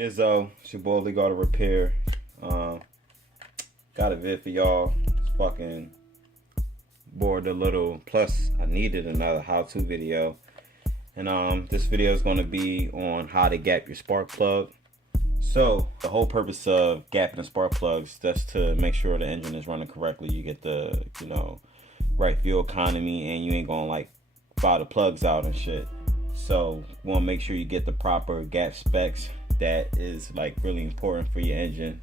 Gizzo, it's your boy Leekautorepair. Um, got a vid for y'all. It's fucking bored a little. Plus, I needed another how-to video. And this video is going to be on how to gap your spark plug. So, the whole purpose of gapping the spark plugs is just to make sure the engine is running correctly. You get the, right fuel economy, and you ain't going to like fire the plugs out and shit. So, you want to make sure you get the proper gap specs. That is like really important for your engine.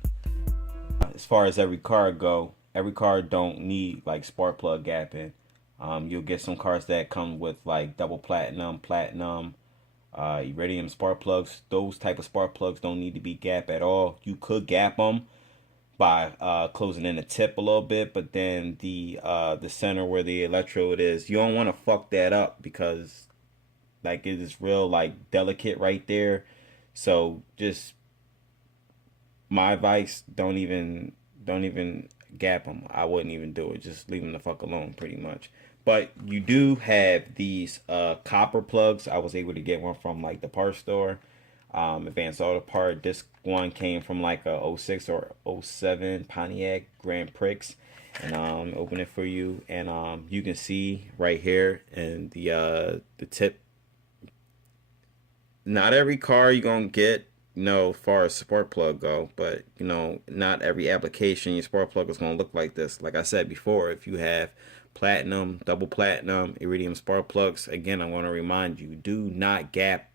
As far as every car don't need like spark plug gapping. You'll get some cars that come with like double platinum, iridium spark plugs. Those type of spark plugs don't need to be gapped at all. You could gap them by closing in the tip a little bit, but then the center where the electrode is, you don't want to fuck that up because like it is real like delicate right there. So just my advice, don't even gap them. I wouldn't even do it. Just leave them the fuck alone, pretty much. But you do have these copper plugs. I was able to get one from like the parts store, Advanced Auto Part. This one came from like a '06 or '07 Pontiac Grand Prix, and open it for you, and you can see right here and the tip. Not every car you're gonna get, as far as spark plug go, but not every application your spark plug is gonna look like this. Like I said before, if you have platinum, double platinum, iridium spark plugs, again, I want to remind you, do not gap,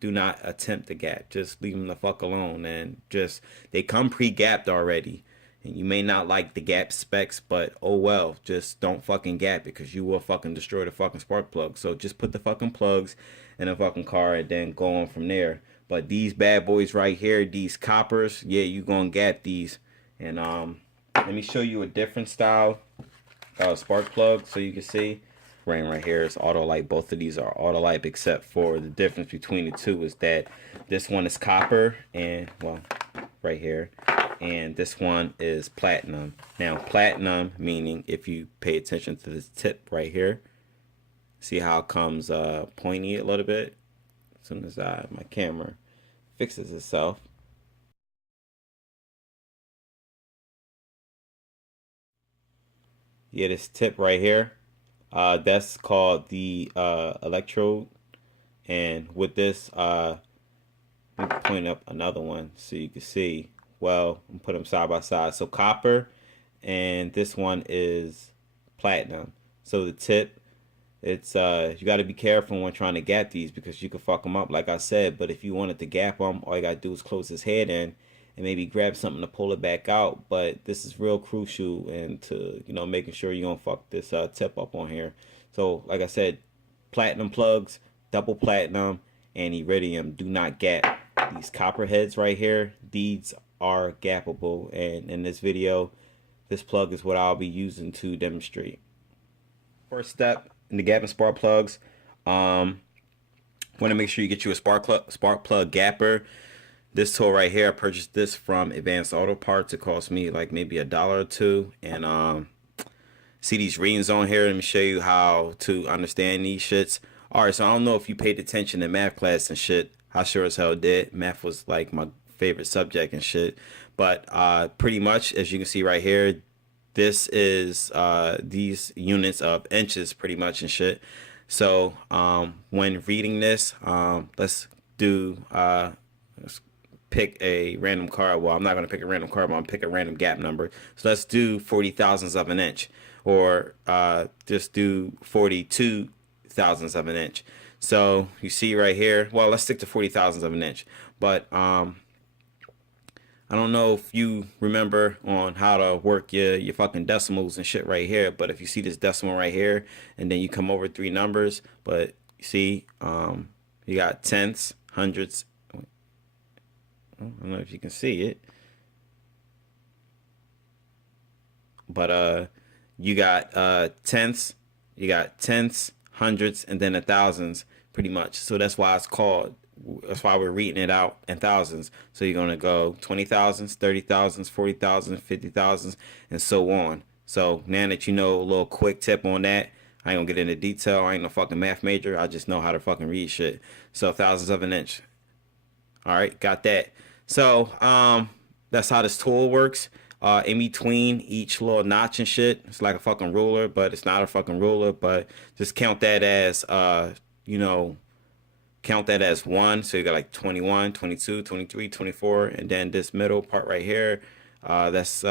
do not attempt to gap. Just leave them the fuck alone, and just they come pre-gapped already. And you may not like the gap specs, but oh well, just don't fucking gap it because you will fucking destroy the fucking spark plug. So just put the fucking plugs in a fucking car and then go on from there. But these bad boys right here, these coppers, yeah, you gonna gap these. And let me show you a different style spark plug so you can see. Right here is auto light. Both of these are auto light, except for the difference between the two is that this one is copper and, well, right here, and this one is platinum. Now platinum meaning, if you pay attention to this tip right here, see how it comes pointy a little bit. As soon as my camera fixes itself, yeah, this tip right here, that's called the electrode. And with this, let me point up another one so you can see. Well, I'm put them side by side. So copper, and this one is platinum. So the tip, it's you got to be careful when trying to gap these because you can fuck them up, like I said. But if you wanted to gap them, all you got to do is close his head in and maybe grab something to pull it back out. But this is real crucial, and to making sure you don't fuck this tip up on here. So like I said, platinum plugs, double platinum, and iridium do not gap. These copper heads right here, these are gappable, and in this video, this plug is what I'll be using to demonstrate. First step in the gapping spark plugs, want to make sure you get you a spark plug gapper. This tool right here, I purchased this from Advanced Auto Parts. It cost me like maybe $1 or $2, and see these readings on here. Let me show you how to understand these shits. Alright, so I don't know if you paid attention in math class and shit. I sure as hell did. Math was like my favorite subject and shit. But pretty much, as you can see right here, this is these units of inches pretty much and shit. So when reading this, let's pick a random car. Well, I'm not going to pick a random car, but I'm going to pick a random gap number. So let's do 40 thousandths of an inch, or just do 42 thousandths of an inch. So you see right here, well, let's stick to 40 thousandths of an inch. But I don't know if you remember on how to work your fucking decimals and shit right here, but if you see this decimal right here and then you come over 3 numbers, but you see you got tenths, hundreds, I don't know if you can see it, but you got tenths, hundreds, and then the thousands pretty much. So that's why we're reading it out in thousands. So you're going to go 20 thousandths, 30 thousandths, 40 thousandths, 50 thousandths, and so on. So now that you know a little quick tip on that, I ain't gonna get into detail. I ain't no fucking math major. I just know how to fucking read shit. So thousandths of an inch. All right, got that. So that's how this tool works. In between each little notch and shit, it's like a fucking ruler, but it's not a fucking ruler. But just count that as you know, count that as one. So you got like 21, 22, 23, 24, and then this middle part right here, that's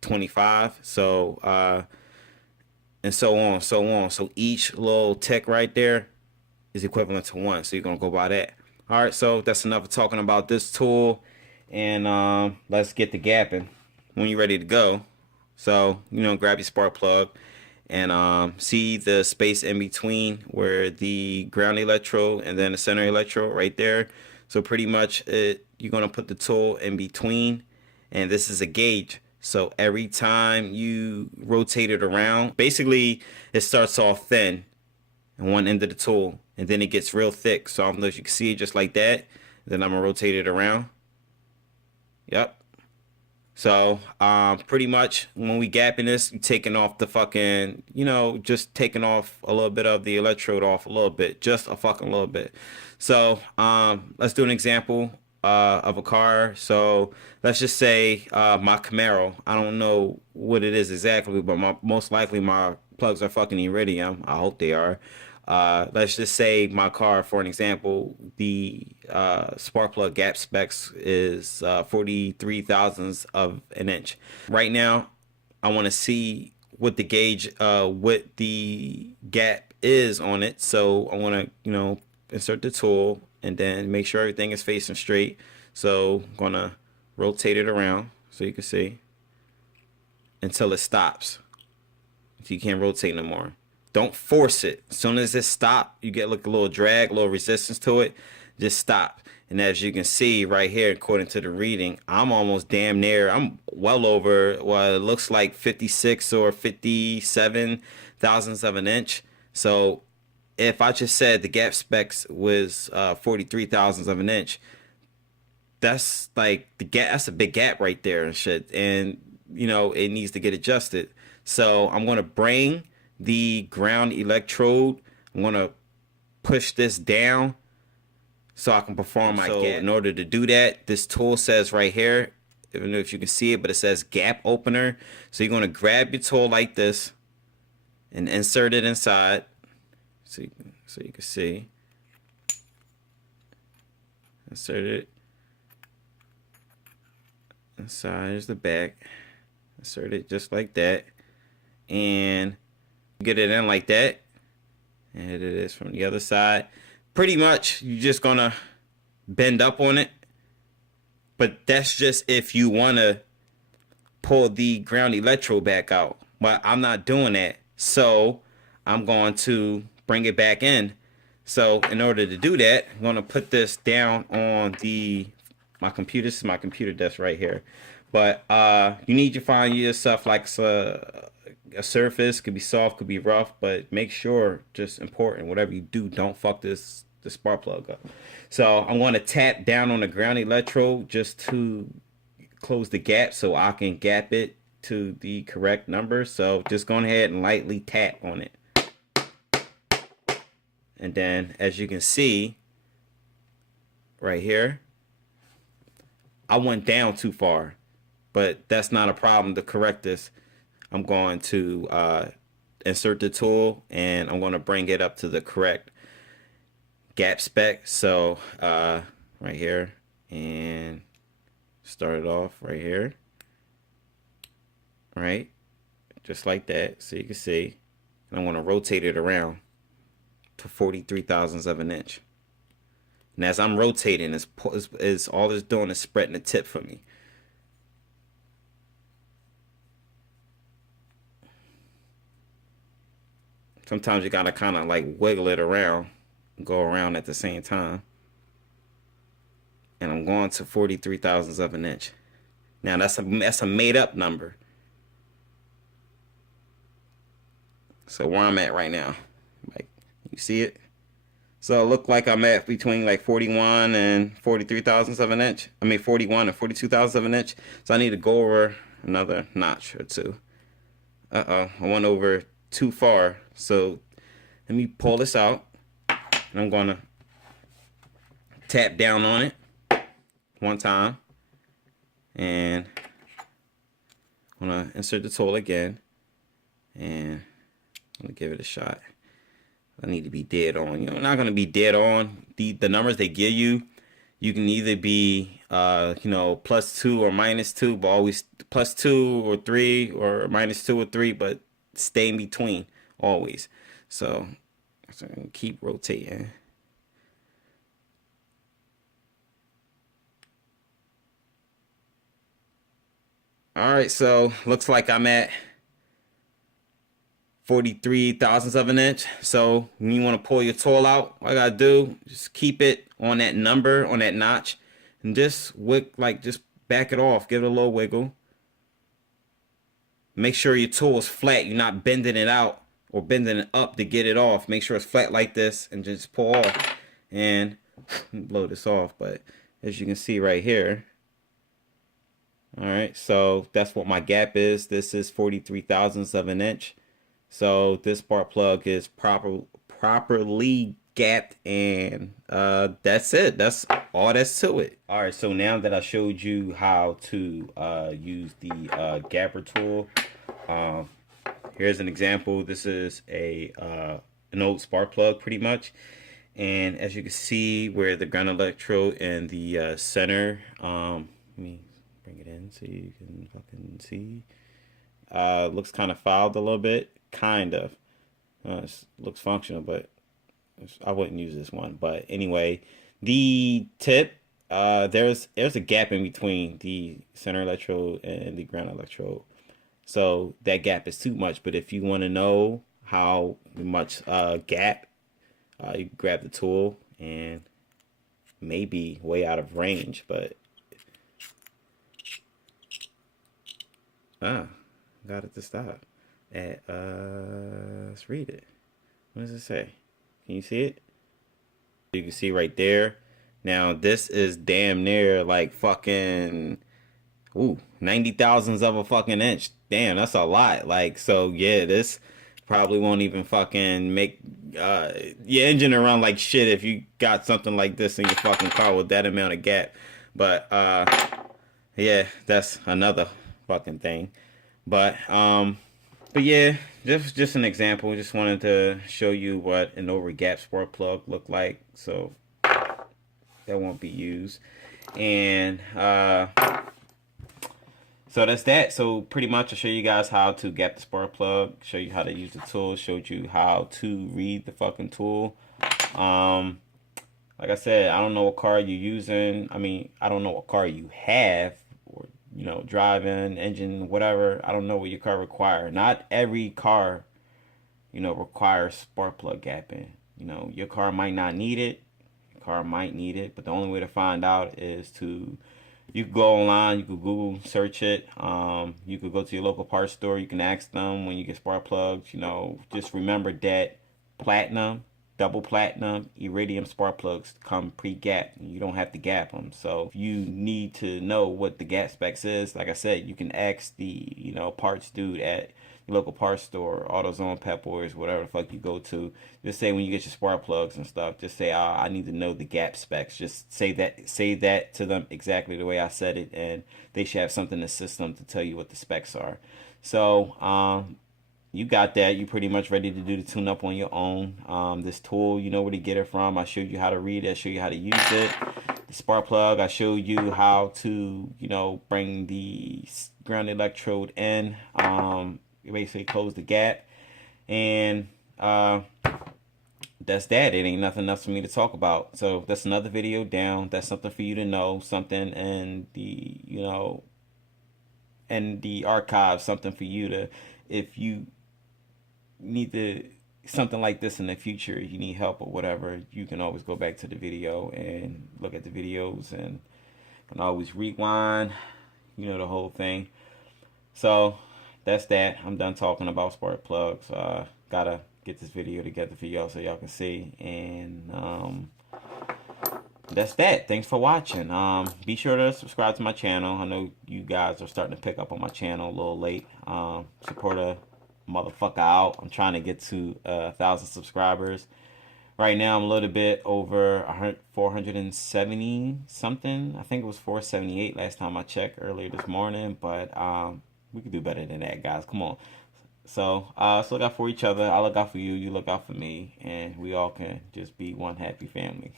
25. So and so on, so on. So each little tick right there is equivalent to one. So you're gonna go by that. All right, so that's enough of talking about this tool, and let's get to gapping when you're ready to go. So grab your spark plug and see the space in between where the ground electrode and then the center electrode right there. So pretty much you're gonna put the tool in between, and this is a gauge. So every time you rotate it around, basically it starts off thin on one end of the tool, and then it gets real thick. So I don't know if you can see it just like that. Then I'm gonna rotate it around. Yep. So pretty much when we gapping this, you're taking off the fucking, just taking off a little bit of the electrode off a little bit, just a fucking little bit. So let's do an example of a car. So let's just say my Camaro. I don't know what it is exactly, but most likely my plugs are fucking iridium. I hope they are. Let's just say my car, for an example, the spark plug gap specs is 43 thousandths of an inch. Right now, I want to see what the gauge, what the gap is on it. So I want to, insert the tool and then make sure everything is facing straight. So I'm going to rotate it around so you can see until it stops. So you can't rotate no more. Don't force it. As soon as it stops, you get like a little drag, a little resistance to it. Just stop. And as you can see right here, according to the reading, I'm almost damn near. I'm well over what it looks like 56 or 57 thousandths of an inch. So if I just said the gap specs was 43 thousandths of an inch, that's like the gap. That's a big gap right there and shit. And it needs to get adjusted. So I'm gonna bring the ground electrode. I'm gonna push this down so I can perform my gap. In order to do that, this tool says right here, I don't know if you can see it, but it says gap opener. So you're gonna grab your tool like this and insert it inside, so you can see. Insert it inside. Here's the back. Insert it just like that, and get it in like that, and it is from the other side. Pretty much you're just gonna bend up on it, but that's just if you want to pull the ground electrode back out. But I'm not doing that, so I'm going to bring it back in. So in order to do that, I'm going to put this down on my computer. This is my computer desk right here. But you need to find yourself like a surface. Could be soft, could be rough, but make sure, just important, whatever you do, don't fuck the spark plug up. So I'm going to tap down on the ground electrode just to close the gap so I can gap it to the correct number. So just go ahead and lightly tap on it. And then as you can see right here, I went down too far, but that's not a problem. To correct this, I'm going to insert the tool and I'm going to bring it up to the correct gap spec. So right here, and start it off right here, right, just like that, so you can see. And I want to rotate it around to 43 thousandths of an inch. And as I'm rotating, is all it's doing is spreading the tip for me. Sometimes you gotta kind of like wiggle it around, go around at the same time. And I'm going to 43 thousandths of an inch. Now that's a made up number. So where I'm at right now, like, you see it? So it look like I'm at between like 41 and 43 thousandths of an inch. I mean 41 and 42 thousandths of an inch. So I need to go over another notch or two. I went over too far. So let me pull this out, and I'm gonna tap down on it one time. And I'm gonna insert the tool again, and I'm gonna give it a shot. I need to be dead on. You're not gonna be dead on. The numbers they give you, you can either be +2 or -2, but always +2 or 3 or -2 or 3, but stay in between always. So keep rotating. All right, so looks like I'm at 43 thousandths of an inch. So when you want to pull your tool out, all I gotta do, just keep it on that number, on that notch, and just just back it off, give it a little wiggle. Make sure your tool is flat. You're not bending it out or bending it up to get it off. Make sure it's flat like this and just pull off and blow this off. But as you can see right here, all right, so that's what my gap is. This is 43 thousandths of an inch. So this spark plug is properly gapped, and that's it. That's all that's to it. All right, so now that I showed you how to use the gapper tool, here's an example. This is an old spark plug pretty much, and as you can see where the ground electrode and the center, let me bring it in so you can fucking see. Looks kind of fouled a little bit, kind of. Looks functional, but I wouldn't use this one. But anyway, the tip, there's a gap in between the center electrode and the ground electrode, so that gap is too much. But if you want to know how much gap, you grab the tool and maybe way out of range, but got it to stop at let's read it. What does it say? Can you see it? You can see right there. Now this is damn near like fucking 90 thousandths of a fucking inch. Damn, that's a lot. Like, so yeah, this probably won't even fucking make your engine run like shit if you got something like this in your fucking car with that amount of gap. But yeah, that's another fucking thing. But yeah, just an example. Just wanted to show you what an over gap spark plug look like, so that won't be used. And so that's that. So pretty much I'll show you guys how to gap the spark plug, show you how to use the tool, showed you how to read the fucking tool. Like I said, I don't know what car you're using. I mean, I don't know what car you have, or driving, engine, whatever. I don't know what your car requires. Not every car, requires spark plug gapping. Your car might not need it. Your car might need it, but the only way to find out is you can go online, you could Google search it. You could go to your local parts store. You can ask them when you get spark plugs. Just remember that platinum, double platinum, iridium spark plugs come pre-gapped. You don't have to gap them. So if you need to know what the gap specs is, like I said, you can ask the parts dude at your local parts store, AutoZone, Pep Boys, whatever the fuck you go to. Just say when you get your spark plugs and stuff, just say, I need to know the gap specs. Just say that to them exactly the way I said it, and they should have something in the system to tell you what the specs are. So you got that. You're pretty much ready to do the tune up on your own. This tool, you know where to get it from. I showed you how to read it. I showed you how to use it. The spark plug, I showed you how to, bring the ground electrode in. You basically close the gap. And that's that. It ain't nothing else for me to talk about. So that's another video down. That's something for you to know. Something in the, in the archive. Something for you to, if you need to something like this in the future, you need help or whatever, you can always go back to the video and look at the videos, and can always rewind, the whole thing. So that's that. I'm done talking about spark plugs. Gotta get this video together for y'all so y'all can see. And that's that. Thanks for watching. Be sure to subscribe to my channel. I know you guys are starting to pick up on my channel a little late. Support a motherfucker out. I'm trying to get to 1,000 subscribers. Right now I'm a little bit over 470 something. I think it was 478 last time I checked earlier this morning, but we could do better than that, guys. Come on. So let's look out for each other. I look out for you, you look out for me, and we all can just be one happy family.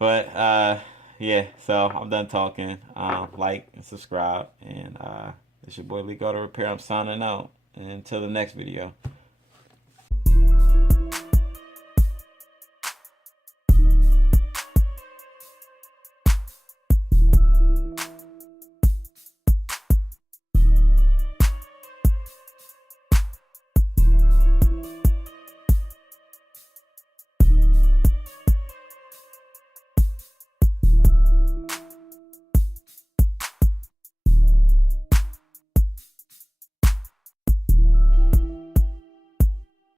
But yeah, so I'm done talking. Like and subscribe, and it's your boy Leekautorepair. I'm signing out. And until the next video.